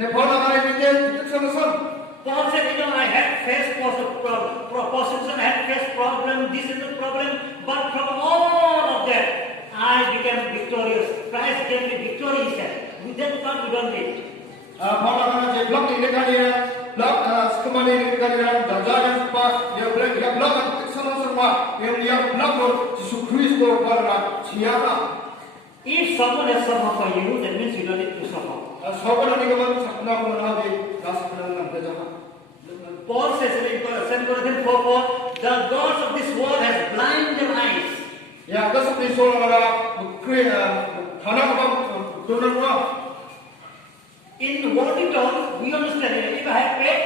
내 번화가에 있는 특성은 Paul said, I had faced persecution, I had faced problem, this is the problem, but from all of that, I became victorious. Christ gave me victory, he said. With that part, we don't need. 번화가는 제 블럭 있는 가리라, 블럭 스크만이 있는 가리라, 자자는 스파, 야 블럭은 특성은 스파, 야 블럭은 예수 그리스도 바라라 지하다. If someone has suffered for you, that means you don't need to suffer. 서버는 이거만 작나고 나하게 나서는 남자잖아. Paul says in 2 Corinthians 4:4, the gods of this world has blinded their eyes. 야, 그래서 이 소라가 그래 하나가 그러는 거야. In worldly terms, we understand it. If I have paid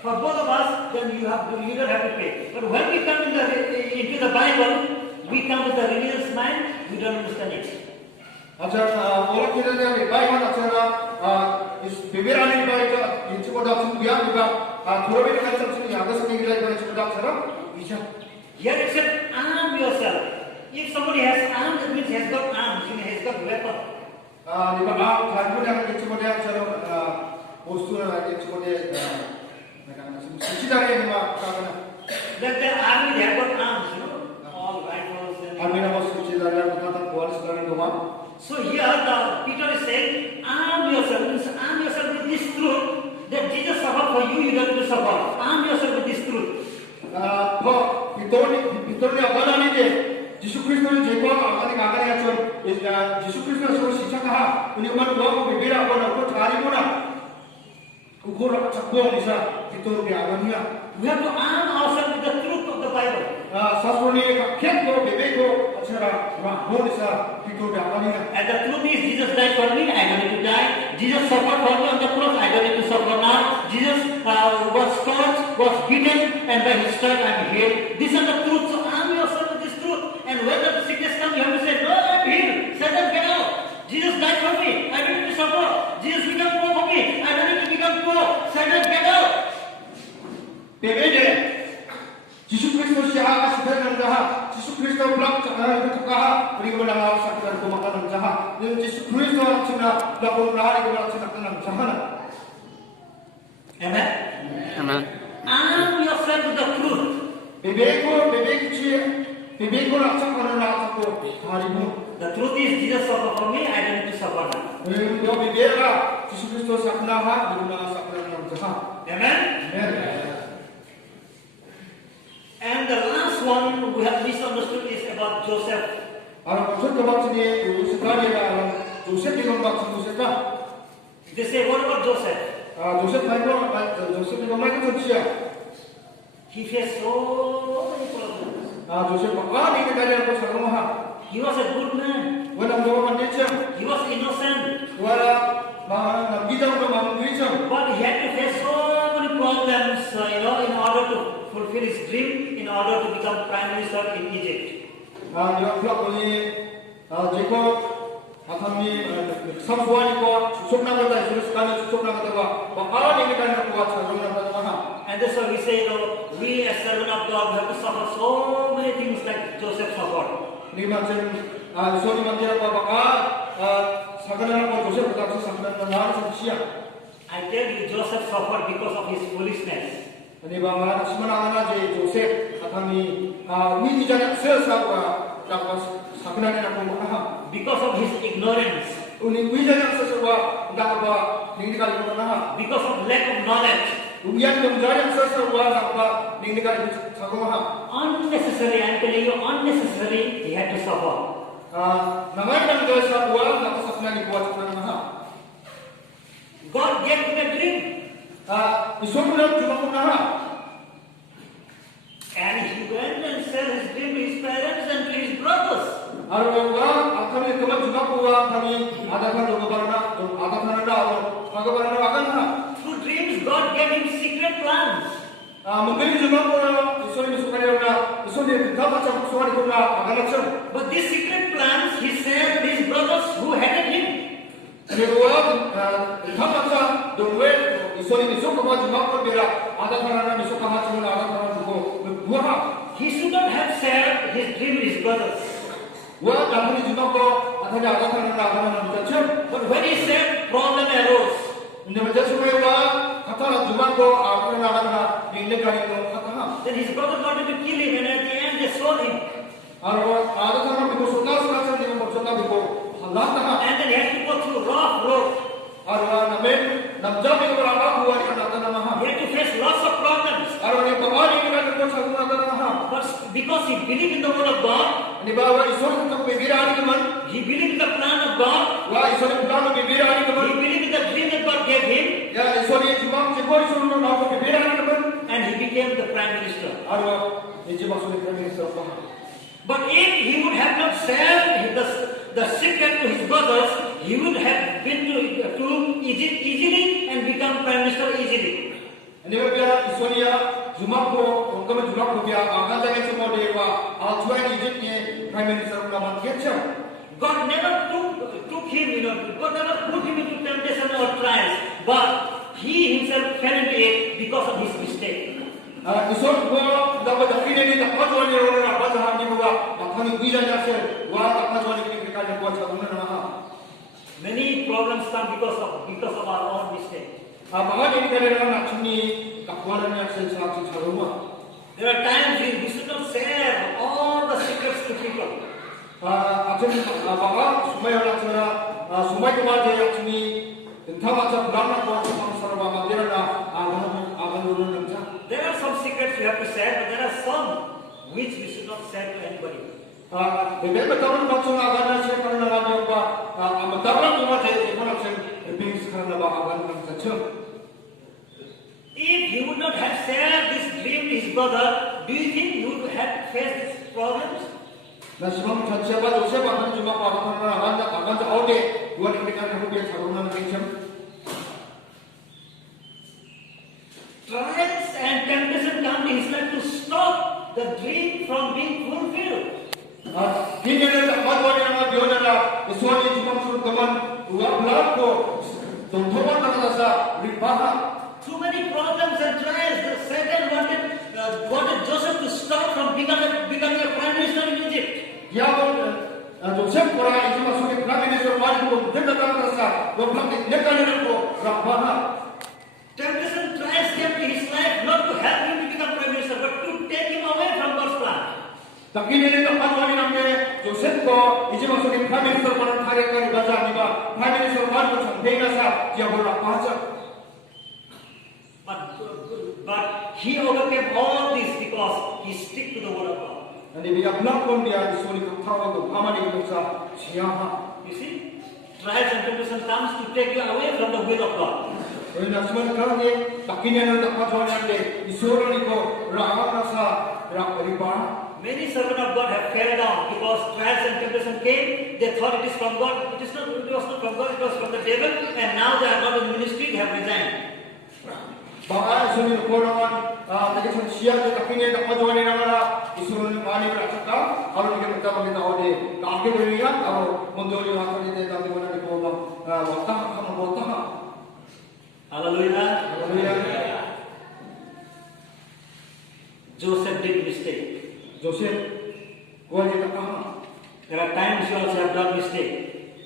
for both of us, then you don't have to pay. But when we come into the Bible, we come with the religious mind, we don't understand it. 아자, 오락기들이 바이만 아차나 비비라는 바이가 인치보다 중요하니까 도로비를 같은 중에 야가서 얘기를 하는 중다처럼 이제 Here it said, arm yourself. If somebody has arms, it means he has got arms, he has got weapon. 이거 단분량 인치보다처럼 보수나 인치보다 시장에 막 가거나 That the army, they have got arms, all rifles and... 아미나 보수 시장에 가다 보안을 쓰는 동안 So here Peter is saying, arm yourself with this truth that Jesus suffered for you, you don't have to suffer. Arm yourself with this truth. 비토리 아바나니데 지수 그리스도는 제거 아가니가 좀 지수 그리스도는 서로 시작하 우리 엄마는 뭐하고 비비라 거나 그 자리구나 그거를 잡고 오니까 비토리 아바니야. We have to arm ourselves with the truth of the Bible. 사소리 각행도 비비고 어쩌라 오니까 비토리 아바니야. And the truth is, Jesus died for me, I don't need to die. Jesus suffered for me on the cross, I don't need to suffer now. Jesus was scourged, was beaten, and by his stripes I am healed. These are the truths, so arm yourself with this truth. And when the sickness comes, you have to say, no, I am healed. Satan, get out. Jesus died for me, I don't need to suffer. Jesus became poor for me, I don't need to become poor. Satan, get out. 비비데 지수 그리스도 시하가 시대는 자하 지수 그리스도 블락 자하 우리가 나와 사건을 고막하는 자하 지수 그리스도 지나 라고 나하고 지나가는 자하나 Amen. Amen. Arm yourself with the truth. 비비고 낙착하는 낙착고 가리고 The truth is, Jesus suffered for me, I don't need to suffer now. 너 비비가 지수 그리스도 사건하하 우리가 사건하는 자하 Amen. And the last one we have misunderstood is about Joseph. 첫 번째 요셉이라 요셉이건 같은 요셉다. They say, what about Joseph? 요셉이가 말고 좋지야. He faced so many problems. 요셉아 이게 다리하고 자동화. He was a good man. 왜냐면 너가 만났죠. He was innocent. 와라 남기자로 마무리죠. But he had to face so many problems, in order to fulfill his dream, in order to become prime minister in Egypt. 여러분이 제거 아탐이 삼수하니까 주속 나가다 예수스간에 주속 나가다가 아니 가는 거가 자동 나가다가 And that's why we say, we as servant of God have to suffer so many things like Joseph suffered. 니만은 소리 만지라고 사건하고 조셉 같이 사건하는 나는 시야. I tell you, Joseph suffered because of his foolishness. Ni bang semangat aja Joseph kami widi jangan sesawa dapat sakunan aku maham. Because of his ignorance. Uni widi jangan sesawa dapat ninggal aku maham. Because of lack of knowledge. Ujian jangan sesawa dapat ninggal aku maham. Unnecessary, I'm telling you, unnecessary, he had to suffer. Namanya kan dosa buat dapat sakunan dibuat sakunan maham. God gave him a dream. Isuruh cuma maham. And he went and said his dream to his parents and to his brothers. Arwah kami kemat juga buat kami ada kan juga barana akan ha. Through dreams, God gave him secret plans. Mungkin juga isuruh kita baca suara kita akan macam. But these secret plans, he said his brothers who hated him. Kedua, kita baca dua isuruh juga juga berbeda. Ada kan juga macam ada kan juga. He should not have shared his dream with his brothers. Wah, kami juga ada kan macam. But when he said, problem arose. Hindi man dyan sumayawa, katalang jumago, ako na nga nilagay ng kataha. Then his brother wanted to kill him, and at the end they sold him. Ada sama biko sudah sudah di sudah biko halat na. And then he had to go through rough road. Arwa namin namjam biko berapa buat ikan nata nama. He had to face lots of problems. Arwa ni pawali ikan nata sa nata nama. But because he believed in the word of God, Ni bawa isor untuk bibirani teman. he believed in the plan of God, Wah isor plan bibirani teman. he believed in the dream that God gave him, Ya isor ni cuma cikor isor untuk nak bibirani teman. and he became the prime minister. Arwa ini cuma sulit kami serba. But if he would have not shared the secret to his brothers, he would have been to Egypt easily and become prime minister easily. Ini berbeda Isolia Jumago, orang Jumago dia akan jangan semua dewa. Tuan Egypt ni prime minister ulama kecil. God never took him, God never put him into temptation or trials, but he himself fell into it because of his mistake. Isor gua dapat dakini ni tak pasal ni orang apa sahaja ni gua akan bisa jadi gua tak pasal ni kita gua cakap nama. Many problems come because of our own mistake. Apa ini kerana nak cuni kakualan yang sensasi rumah. There are times when we should not share all the secrets to people. Akan apa semua orang cara semua kemajuan yang cuni tentang macam berapa gua tentang serba material akan urun nampak. There are some secrets we have to share, but there are some which we should not share to anybody. Beberapa tahun bangsa akan nasi kerana nama apa amatara cuma je mana sen bings kerana apa akan saja. If he would not have shared this dream to his brother, do you think he would have faced these problems? Nasi bang siapa akan cuma apa akan awde dua indikan dia saruna macam. Trials and temptation come to his life to stop the dream from being fulfilled. Kini ada apa yang nama dia ada sesuatu cuma suruh teman dua belas ko tontonan tak rasa ribaha. Too many problems and trials. The Satan wanted Joseph to stop from becoming a prime minister in Egypt. Ya, Joseph orang itu masuk ke prime minister wajib untuk tidak rasa berapa negara ko ribaha. Temptation trials came to his life not to help him to become prime minister, but to take him away from God's plan. Tapi ini tempat wali namanya Joseph ko, ini masuk ke prime minister mana tarik kari baca ni ba, prime minister wali macam dengar sah dia berapa aja. But he overcame all this because he stick to the word of God. Nanti dia belak pun dia disuruh ketawa tu, aman dia bisa siapa. You see, trials and temptation comes to take you away from the will of God. Jadi nasihat sekarang ni, tak kini ada tempat wali namanya disuruh ni ko, rakyat rasa riba. Many servants of God have fell down because trials and temptation came. They thought it is from God. It was not from God. It was from the devil. And now they are not in the ministry. They have resigned. Baka isunin ko naman, tadi siya tu tak kini tempat wali namanya isuruh ni mani beracakap. Kalau kita minta kita awde, kaki beriak. Kalau mendoli hakkan itu tapi mana di kolom waktu kamu waktu. Hallelujah. Hallelujah. Joseph did mistake. Joseph, gua jadi kah? There are times you also have done mistake.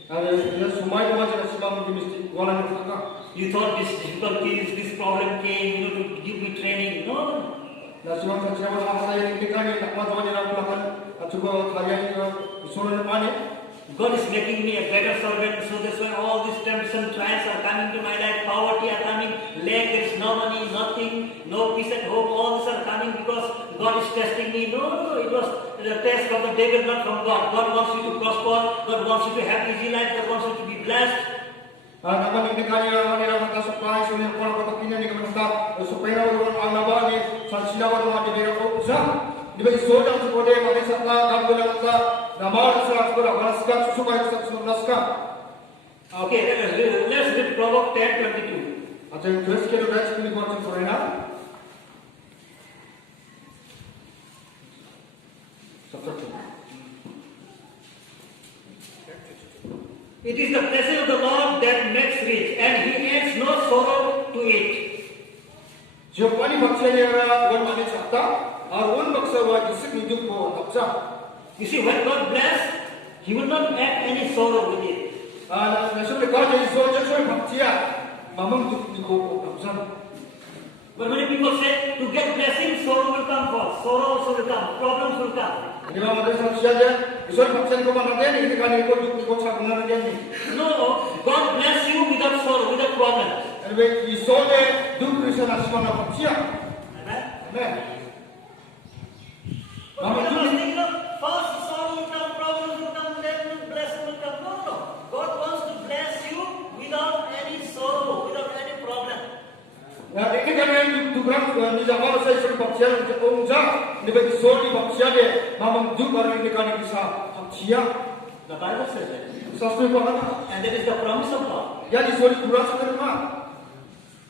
Ada semua itu macam sebab mesti gua lagi kah? You thought this difficulties, this problem came, to give me training. No. Nah, sebab saya apa yang kita ni tak mahu jadi nak lakukan, cuba karya ini isuran mana? God is making me a better servant, so that's why all these temptations, trials are coming to my life. Poverty are coming, lack, there is no money, nothing, no peace at home. All these are coming because God is testing me. No, it was the test from the devil, not from God. God wants you to prosper. God wants you to have easy life. God wants you to be blessed. Naman ini kaya ni orang tak supply, so ni orang kata kini ni kita supaya orang anggap ni sansilawan orang di daerah ko usah. Di bawah soal sekolah mana sakla gambar kita nama sekolah sekolah balaskar supaya kita balaskar. Okay, let's read Proverbs 10:22. Aja terus kita dah cakap ni macam sorena. It is the blessing of the Lord that makes rich, and He adds no sorrow to it. Jawabani baksa ni orang mana cakap, orang baksa wajib hidup ko baksa. You see, when God bless, He will not add any sorrow with it. Nasi mereka jadi soal baksia. mamang ni ko kapsan. But many people say to get blessing, sorrow will come first. Sorrow also will come. Problems will come. Di ba mga sa siya dyan? Isol kapsan ko mga din, hindi ka ni ko sa kunan din ni. No, God bless you without sorrow, without problems. Anyway, isole dukri sa nasma na kapsiya. Amen. Amen. But we don't think, first sorrow will come, problems will come, then blessing will come. No, no. God wants to bless you without any sorrow, without any problem. Ya, ini kan dukram ni zaman saya isol kapsiya ongja, ni ba isol ni kapsiya de mamang duk orang ini kan bisa kapsiya. The Bible says that. Sastra ko ana. And that is the promise of God. Ya isol kurang sa kanma.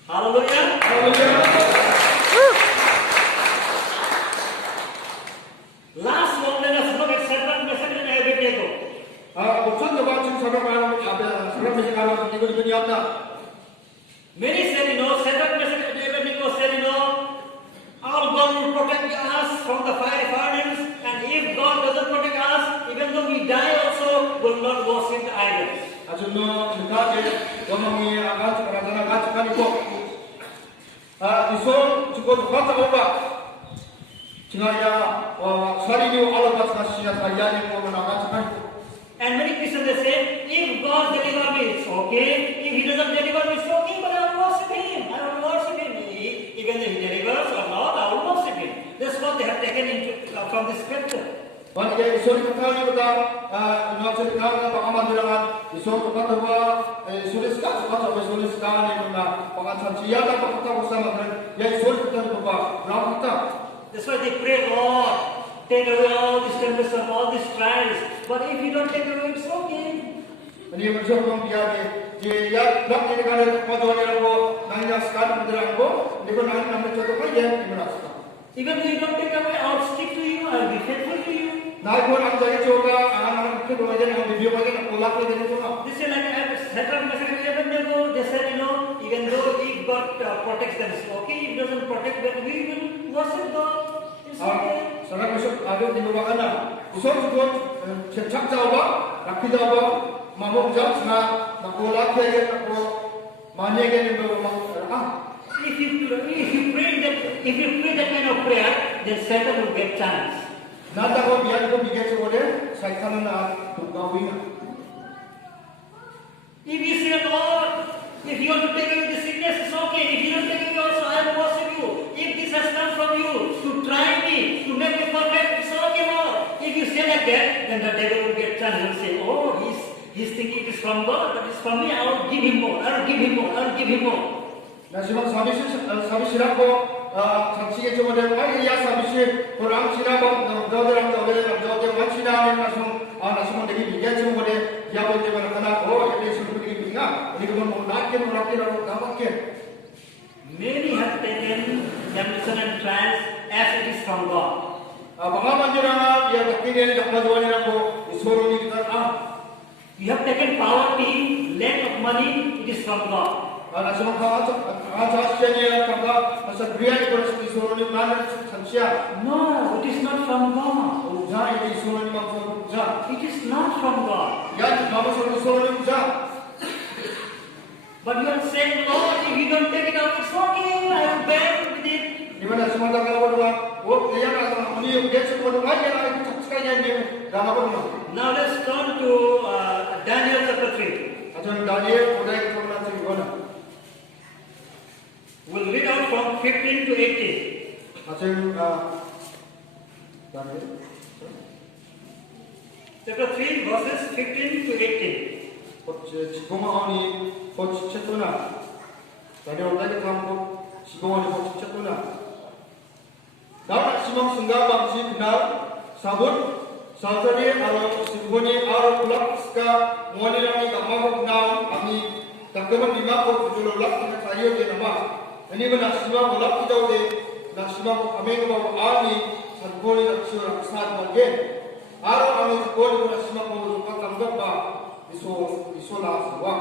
Hallelujah. Hallelujah. Last one, let us look at Shadrach, Meshach, and Abednego. Buksan na ba sa sarap ano sarap sa kala ni ko ni yata. Many said, Shadrach, Meshach, and Abednego said, our God will protect us from the fiery furnace, and if God doesn't protect us, even though we die also, will not worship the idols. Ajuno nikate wamami agat karatana gat kaniko. Isol cukup kata oba. Cingaya sari ni Allah gat kasih sayani ko menagat kaniko. And many Christians they say, if God deliver me, it's okay. If He doesn't deliver me, it's okay, but I will worship Him. I will worship Him. Even if He delivers or not, I will worship Him. That's what they have taken from the scripture. Wan ke isol kata ni kita nuacer kata pakaman bilangan isol kata bahwa sulis kata sulis kata ni mana pakasan siapa kata bersama dengan ya isol kata bahwa ram kata. That's why they pray, Lord, take away all these temptations, all these trials. But if You don't take away, it's okay. Ini macam orang dia ya nak ni kalau kau ni aku nanya sekarang betul aku, dia pun nanya contoh aja di mana. Even if You don't take away, I'll stick to You. I'll be faithful to You. Naik pun aku jadi coba, anak-anak kita boleh jadi video aja nak pulang ke jadi coba. This is like Shadrach, Meshach, and Abednego. They said, even though if God protects them, it's okay. If He doesn't protect them, we will worship God. It's okay. Sekarang besok ada di bawah anak. Usut juga cecak jawab, rapi jawab, mamuk jawab, nak pulang ke jadi nak mana ke di bawah If you pray that kind of prayer, then Satan will get chance. Nada ko biar ko bigay sa wala, sa kanan na gawin. If you say, Lord, if You want to take away the sickness, it's okay. If You don't take away also, I will worship You. If this has come from You to try me, to make me perfect, it's okay, Lord. If you say like that, then the devil will get chance. He will say, oh, he's thinking it is from God, but it's from me. I will give him more. I will give him more. I will give him more. Nasibat sabi sila ko saksinya cuma dia ay ya sabi si orang sila ko dalam sila ni nasung degi bigyan cuma dia ya boleh mana kana oh ini sudah degi binga ini cuma mau nak orang dapat ke. Many have taken temptation and trials as it is from God. Bagaimana jera ya kini dak majuan ko isoro ni kita You have taken poverty, lack of money, it is from God. Nasung atasnya kata masa bria itu isoro ni mana sansia. No, it is not from God. Uja ini isoro ni maksud uja. It is not from God. Ya mama isoro ni uja. But you are saying, Lord, if You don't take it out, it's okay. I will bear with it. Di mana semua tak kalau berdua, oh dia nak ni dia semua tu aja lah itu sekali ni dah apa pun. Now let's turn to Daniel chapter 3. Ajar Daniel udah itu nanti guna. We'll read out from 15 to 18. Ajar Daniel. Chapter 3, verses 15 to 18. 지금은 아니 거치쳤구나. Daniel udah itu kamu 지금은 거치쳤구나. Dapat simang sengga bangsi kenal sabun sautari aro simboni aro kulak ska muani lagi gamma kenal kami takkan lima ko tujuh lak dengan kayu je nama ini benar simang ulak kita udah nak simang kami ko ani sabuni nak siapa saat bagian aro kami sabuni benar simang ko lupa tambah ba iso lah semua.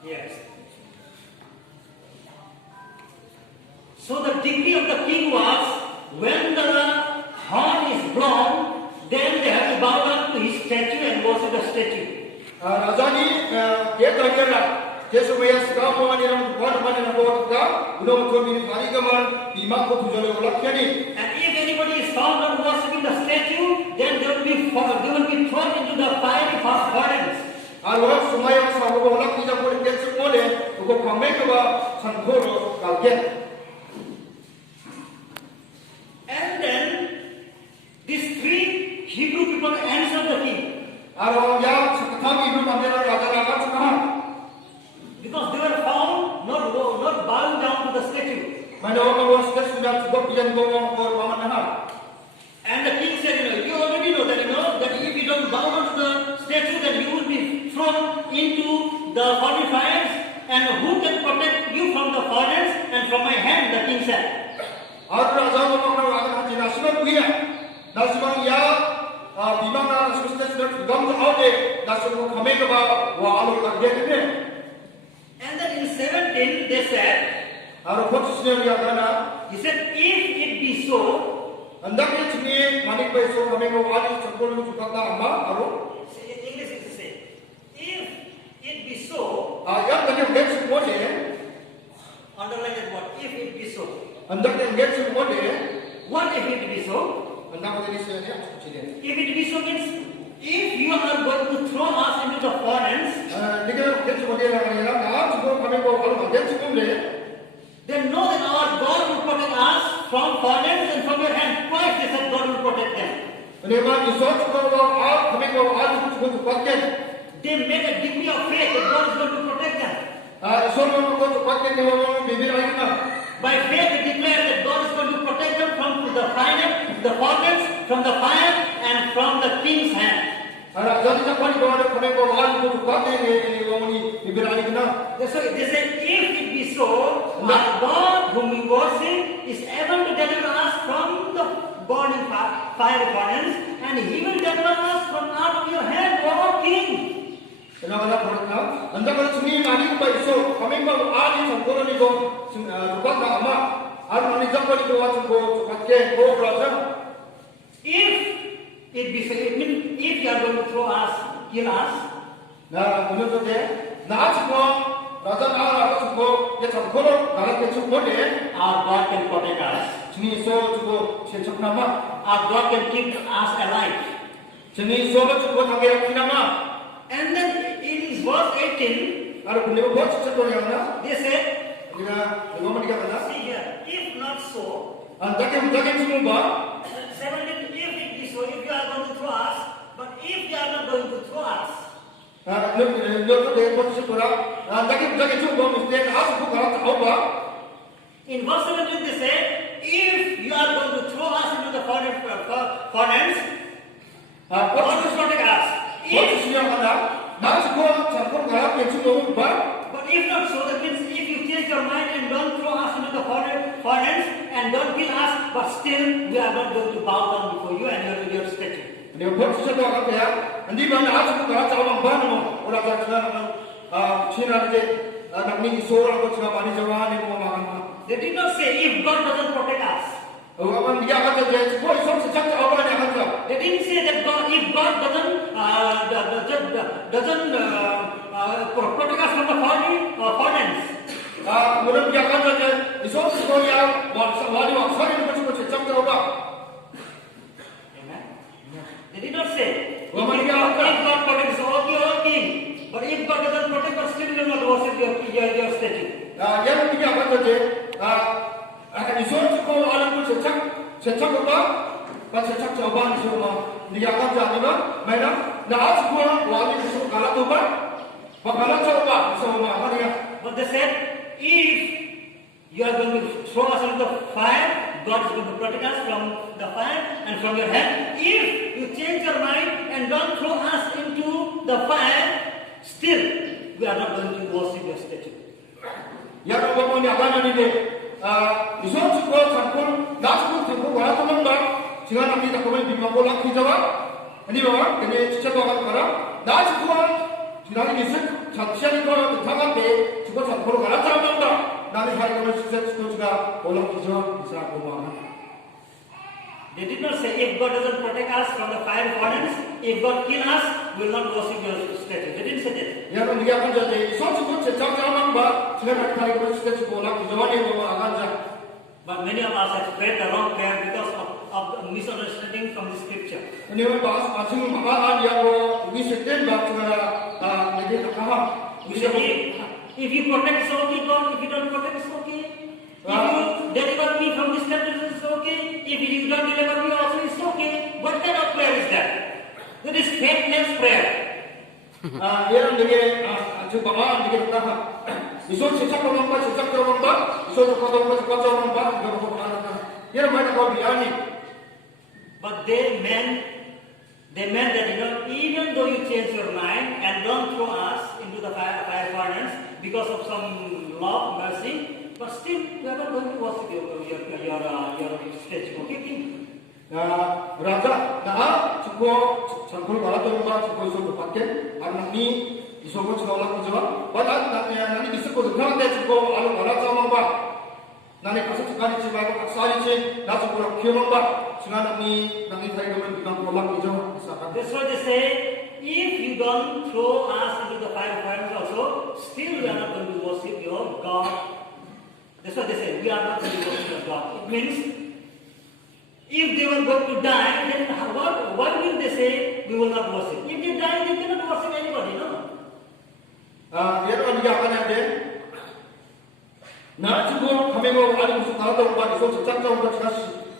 Yes. So the decree of the king was, when the horn is blown, then they have to bow down to his statue and worship the statue. Raja ni dia tanya lah Jesu maya segala orang yang buat mana nak buat kita, udah betul ini hari keman, bima ko tujuan orang kiani. And if anybody is found not worshipping the statue, then they will be thrown into the fiery furnace. Alor semua sama orang kita boleh get semua deh, ugo kami keba sanggoro kalget. And then these three Hebrew people answered the king. Alor ya sekarang ibu kamera raja-raja sekarang. Because they were found not bowing down to the statue. Mana orang luar sudah cukup pian gomong or paman nah. And the king said, you already know that if you don't bow down to the statue, then you will be thrown into the fiery fires. And who can protect you from the furnace and from my hand? The king said. Aku raja gomong orang haji nasibat punya, nasibat ya bima na sudah gam out deh, nasibat kami keba wah alor kalget ini. And then in 17 they said, he said, if it be so, andaknya sini manik besok kami mau ali cakul juga tak ama, aru. English is the same. If it be so, Yang tadi get semua deh, underline that word. If it be so, andaknya get semua deh, what if it be so? andak tadi saya ni aku cakap. If it be so means, if you are going to throw us into the furnace, Jika get semua deh orang yang nak, cakul kami mau ali get semua deh. then know that our God will protect us from furnace and from your hand. Twice they said God will protect them. Memang isot cakul kami mau ali cakul pakai. They made a degree of faith that God is going to protect them. Isot mau cakul pakai ni orang bibir lagi nak. By faith they declare that God is going to protect them from the furnace, from the fire, and from the king's hand. Jadi cakap ni kalau kami mau ali cakul pakai ni orang ni bibir lagi nak. So they said, if it be so, our God whom we worship is able to deliver us from the burning fire furnace, and He will deliver us from out of your hand, O King. Kenapa mereka? Anda kalau sini mari besok kami mau ali sangkoro ni go rupak tak ama. Ar mani jam kali go go pakai go raja. If it be so, it means if you are going to throw us, kill us, Nah, menurut saya, nah semua raja nak semua dia sangkoro kalau kita semua deh. our God can protect us. Sini so cukup sejak nama. Our God can keep us alive. Sini so cukup tangga yang nama. And then in verse 18, Ada benda buat sesuatu yang mana? they said, Kita mana dia kata? see here, if not so, Anda kan semua. 17, if it be so, if you are going to throw us, but if you are not going to throw us, Nurut dia buat sesuatu orang. Anda kan semua mesti aku bukan tahu bah. in verse 17 they say, if you are going to throw us into the furnace, God will protect us. What is yang ada? Nah semua sangkut kalau kita semua bah. But if not so, that means if you change your mind and don't throw us into the furnace and don't kill us, but still we are not going to bow down before you and your statue. Dia buat sesuatu apa ya? Nanti mana aku kalau cakap mana orang cakap Cina ni nak ni soal aku cakap mana jawab ni mau makan. They did not say if God doesn't protect us. Orang dia kata dia semua isom sejak awal dia kata. They didn't say that if God doesn't protect us from the furnace. Menurut dia kata dia isom sekolah wali waksa ni macam sejak awal. Amen. They did not say if Well, God protects us, okay. But if God doesn't protect us, still you will not worship your statue. Yang dia kata dia akan isom sekolah alam pun sejak awal. Pas sejak awal semua dia kata ni mana nak semua wali semua kalau tu bakalan coba semua mana ya. But they said, if you are going to throw us into the fire, God is going to protect us from the fire and from your hand. If you change your mind and don't throw us into the fire, still we are not going to worship your statue. Yang apa ni apa ni dia? Isom sekolah sangkul, dah sekolah sangkul wala tu mana? Sehingga nanti tak kau di mana bolak hijau. Ini bawa, ini cecah bawa kerana dah sekolah. Sehingga ini setiap orang bertanggung deh, sekolah sangkul wala tu mana? Nanti hari kau setiap sekolah juga bolak hijau bisa kau mana? They did not say if God doesn't protect us from the fire furnace if God kill us, we will not worship your statue. They didn't say that. Ya kan dia akan jadi iso cukup cecak jaman ba dengan kali kali kita cukup nak jaman ini bawa akan jah. But many of us have prayed the wrong prayer because of the misunderstanding from the scripture. Ini orang bahas macam mana dia ko wisiten ba cuma lagi kaham. If you protect, it's okay, God. If you don't protect, it's okay. If you deliver me from this temptation, it's okay. If you don't deliver me also, it's okay. What kind of prayer is that? That is faithless prayer. Yang dia cuba dia kaham. Iso cecak orang ba, iso cukup orang ba, dia berapa. Yang mana kau biani? But they meant that, even though you change your mind and don't throw us into the fire furnace because of some love, mercy, but still we are not going to worship your statue. Okay, king? Raja, nah, cukup sangkul barat orang ba, cukup iso berpakai. Anak ni iso ko cukup orang kerja. Badan nanti iso ko dengar dia cukup alu barat sama ba. Nanti kasih sekali cibai ko kasari ce, dah cukup kiamat ba. Senang nanti saya kemudian bilang pulang hijau. That's why they say, if you don't throw us into the fire furnace also, still we are not going to worship your God. That's why they say, we are not going to worship your God. It means, if they were going to die, then what will they say, we will not worship? If they die, they cannot worship anybody, no? Dia orang dia akan ada. Nah, cukup kami mau ada musuh kalau tahu apa iso cecak tahu apa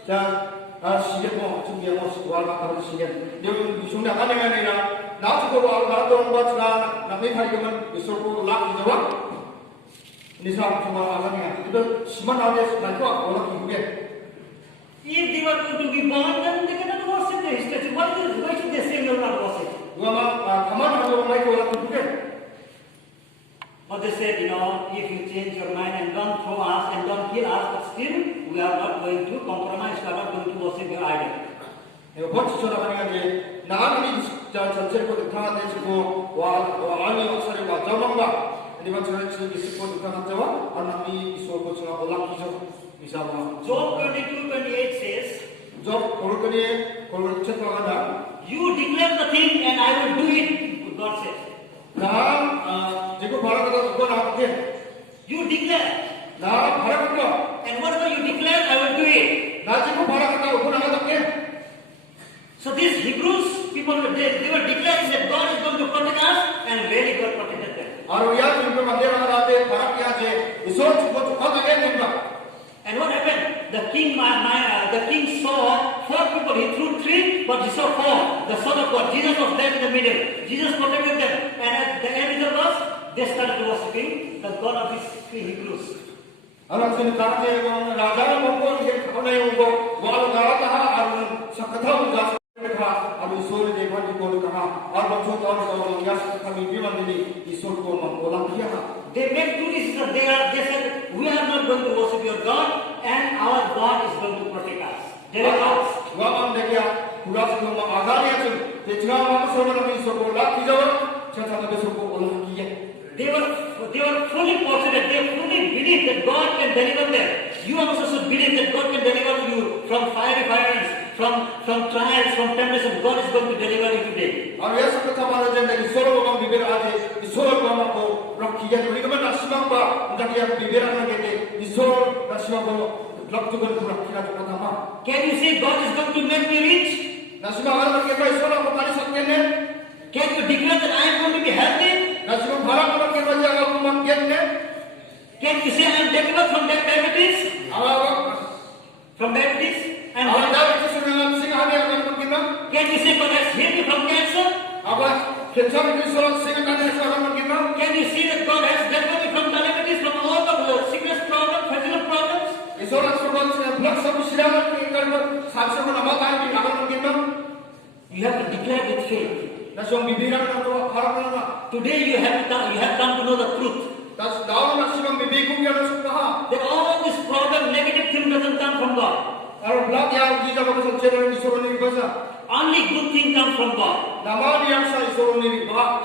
dan 시계 뭐 준비해 뭐 와가 가서 시계 내가 이송에 안 하는 게 아니라 나도 그 와가 가서 뭐 지나 남의 살기만 있었고 락 이제 와 니사 정말 안 하는 게 이거 심한 안에 날거 올라 기쁘게 if they were going to be born then they cannot worship the statue. Why should they say we will not worship? 누가 가만히 하고 말고 올라 기쁘게 But they said, if you change your mind and don't throw us and don't kill us, but still we are not going to compromise, we are not going to worship your idol. 버티처럼 하는 게 나는 전체로 강한데 지고 와 아니 역사를 와 저만가 아니면 저는 지금 있을 거 강한데와 아니 있을 거 지나 올라기죠 이사와 Job 22:28 says, Job 거기에 거기 책하다 you declare the thing and I will do it, God says. 나 지금 바라보다 그거 나한테 You declare. 나 바라보다 And whatever you declare, I will do it. 나 지금 바라보다 그거 나한테 So these Hebrews people, they were declaring that God is going to protect us, and really God protected them. 아루야 지금 만대로 나한테 바라기야지 이소 죽고 죽어도 되는가 And what happened? The king saw 4 people. He threw 3, but he saw 4. The Son of God, Jesus was there in the middle. Jesus protected them. And at the end of the verse, they started worshiping the God of these 3 Hebrews. 아람스는 가르치고 라자를 먹고 이제 가운데 오고 와로 나라다 아루는 사카타운 가서 아루 소리 대관이 보니까 아루 초타우서 야스카미 비만들이 이 소리고 막 올라기야. They made 2 decisions. They said, we are not going to worship your God, and our God is going to protect us. They were out. 와만 내기야 구라스고 막 아가리야 좀 대치가 막 소리를 있었고 라기죠. 저타는 데서 올라기야. They were fully positive. They fully believed that God can deliver them. You also should believe that God can deliver you from fiery furnace, from trials, from temptation. God is going to deliver you today. 아루 예수부터 말하자면 이 소로만 비비를 하지 이 소로만 먹고 락기야 우리가 나시망바 우리가 비비라는 게 이 소로 나시망고 락두건 락기라 좋다마. Can you say God is going to make me rich? 나시망하는 게 이 소로만 많이 샀겠네. Can you declare that I am going to be healthy? 나시망 바람만 게 가지고 먹겠네. Can you say I am delivered from diabetes? From diabetes? And can you say God has healed you from cancer? Can you see that God has delivered you from diabetes, from all the sickness problems, physical problems? You have to declare with faith. Today you have come to know the truth. That all this problem, negative thing doesn't come from God. Only good thing comes from God.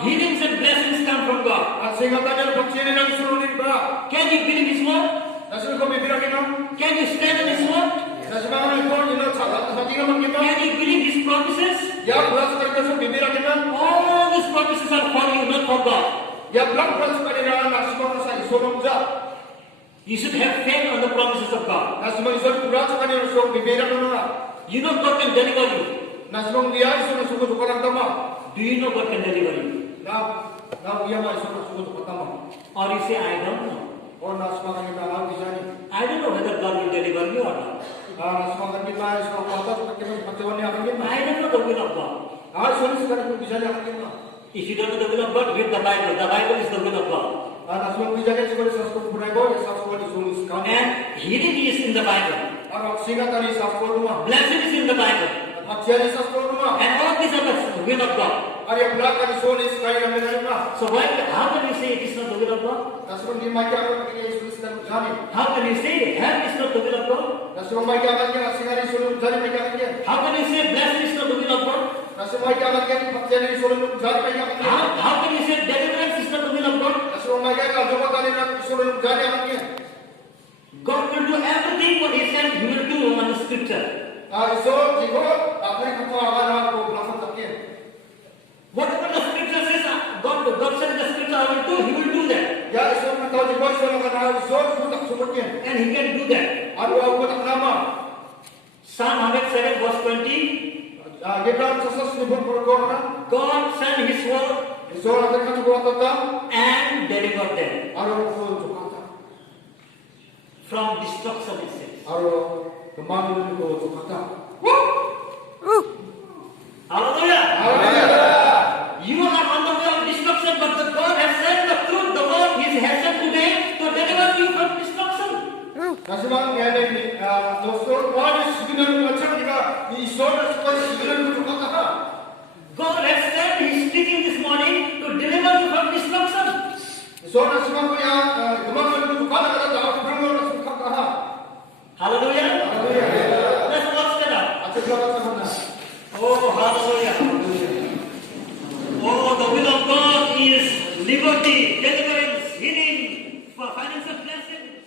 Healings and blessings come from God. Can you believe His word? Can you stand on His word? Na semangat itu ino sahaja man kita. Can you believe these promises? Ya belas kali itu bibira kita. All these promises are for you, not for God. Ya belas kali rana na semangat saya isolong ja. You should have faith on the promises of God. Na semangat isol belas kali itu bibira nuna. You know God can deliver you. Na semangat dia isol suku tukaran tama. Do you know God can deliver you? Na dia mah isol suku tukatama. Or you say, I don't know. Oh na semangat kita hal bisa ni. I don't know whether God will deliver you or not. Na semangat kita isol kata seperti macam ni akan kita. I don't know the will of God. Isol sekarang itu bisa ni akan kita. If you don't know the will of God, read the Bible. The Bible is the will of God. Na semangat bisa ni seperti sesuatu punai boy sesuatu isol sekarang. And healing is in the Bible. Ara singa tadi sesuatu rumah. Blessing is in the Bible. Hatian sesuatu rumah. And all these are the will of God. Ada belakang isol sekali yang menerima. So how can you say it is not the will of God? Namun di macam orang ini isol sedang berjalan. How can you say health is not the will of God? Namun macam orang singa isol berjalan macam ini. How can you say blessing is not the will of God? Namun macam orang hatian isol berjalan macam ini. How can you say deliverance is not the will of God? Namun macam jawatan isol berjalan macam ini. God will do everything what He said He will do on the scripture. Isol jika apa yang kata akan aku belakang takkan. Whatever the scripture says, God said in the scripture, I will do, He will do that. Ya isol kata jika isol akan isol tak sebutnya. And He can do that. Aku tak nama. Psalm 107 verse 20. Kita sesuatu sebut berkorban. God sent His word Isol akan kata buat tentang. and delivered them Aru kata. from destruction, it says. Aru kembali itu kata. Hallelujah. Haleluya. You are on the way of destruction, but the God has sent the truth, the word He has sent today to deliver you from destruction. Nasiman yani dostor wali sigilan macam kita isol supaya sigilan itu kata. God has sent His speaking this morning to deliver you from destruction. Isol nasiman ko ya kemana itu kata kata tahu berumur nasiman kata. Hallelujah. Haleluya. Let's watch that up. Aceh belakang sana. Oh, hallelujah. Oh, the will of God is liberty, deliverance, healing, for financial blessings.